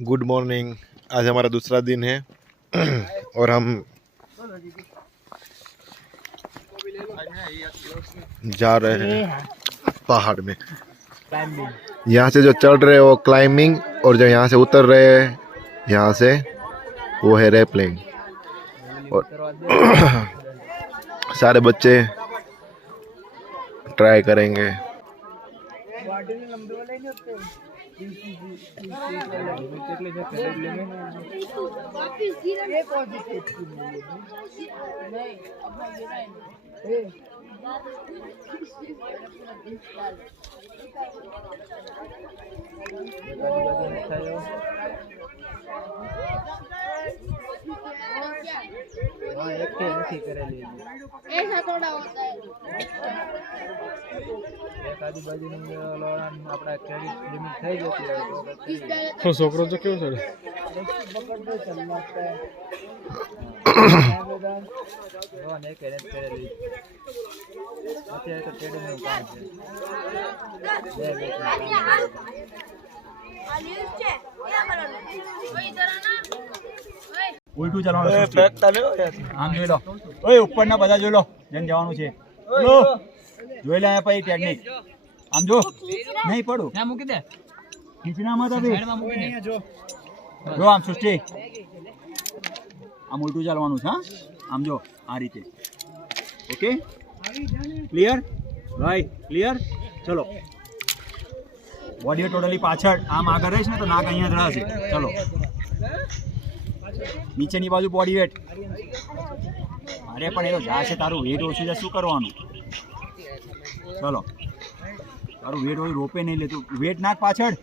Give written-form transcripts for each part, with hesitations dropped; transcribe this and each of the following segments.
Good morning. आज हमारा दूसरा दिन है और हम जा रहे हैं पहाड़ में। यहाँ से जो चढ़ रहे हैं वो क्लाइंबिंग, और जो यहाँ से उतर रहे हैं यहाँ से वो है रैपलिंग। और सारे बच्चे ट्राई करेंगे। ऐसा थोड़ा होता है। तो छोकरो तो क्यों सर ઉલટું ચલાવવાનું આમ જોઈ લો ઓય ઉપરના બધા જોઈ લો જેમ જવાનું છે લો જોઈ લે પછી ટેકનિક આમ જો નહીં પડું ના મૂકી દે ખીચનામાં તો જો આમ સૃષ્ટિ આમ ઉલટું ચાલવાનું છે હા આમ જો આ રીતે ઓકે ક્લિયર ભાઈ ક્લિયર ચલો બોડી ટોટલી પાછળ આમ આગળ રહીશ ને તો નાક અહીંયા જ રહેશે ચલો નીચેની બાજુ બોડી વેટ અરે પણ એ તો જાશે તારું વેટ ઓછું છે શું કરવાનું ચલો તારું વેટ હોય રોપે નહીં લેતું વેટ નાખ પાછળ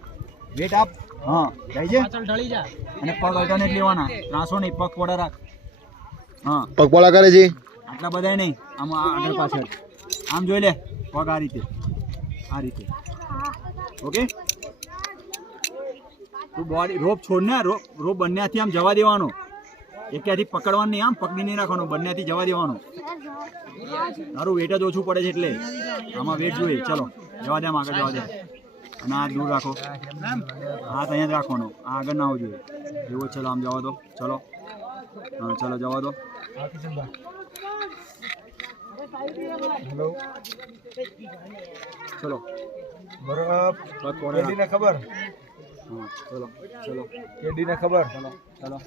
વેટ આપ હા જાય છે ઢળી જા અને પગ અલ્ટરનેટ લેવાના ત્રાસો નહીં પગ પોડા રાખ હા પગ પોળા કરે છે આટલા બધા નહીં આમ આગળ પાછળ આમ જોઈ લે પગ આ રીતે ઓકે તું બોડી રોપ છોડ ને રોપ બંને હાથથી આમ જવા દેવાનો એક હાથથી પકડવાનું નહીં આમ પકડી નહીં રાખવાનું બંને હાથથી જવા દેવાનું તારું વેટ જ ઓછું પડે છે એટલે આમાં વેટ જોઈએ ચલો જવા દે આમ આગળ જવા દે અને હાથ દૂર રાખો હાથ અહીંયા જ રાખવાનો આગળ ના આવવું જોઈએ એવો ચલો આમ જવા દો ચલો હા ચલો જવા દો ચલો બરફ કેડી ને ખબર હા ચલો ચલો કેડી ને ખબર ચલો ચલો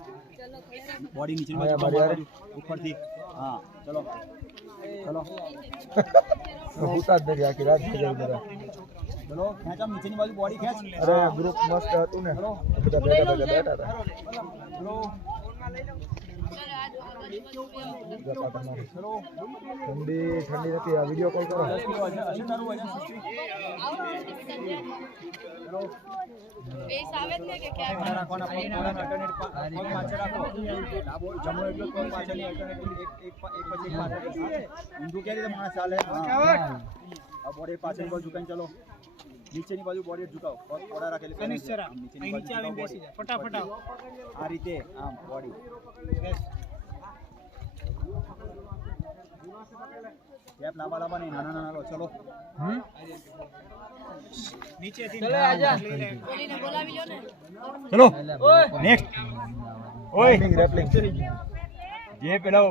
બોડી નીચે બાજુ ઉપરથી હા ચલો ચલો ભૂતા જ નથી આખી રાત થઈ જાય બધા ચલો ખેંચ આમ નીચેની બાજુ બોડી ખેંચ અરે ગ્રુપ મસ્ત હતું ને બધા બેઠા હતા ચલો ઠંડી નથી આ વિડીયો કોલ કરો બોડી પાછળની બાજુ ઝુકાઈને ચલો નીચેની બાજુ બોડી ઝુકાવ પગ પોડા રાખેલી ફટાફટ આ રીતે આમ બોડી ગેપ લાંબા નહીં નાના લો ચલો નીચેથી ચલો નેક્સ્ટ ઓય રેપલિંગ જે પેલો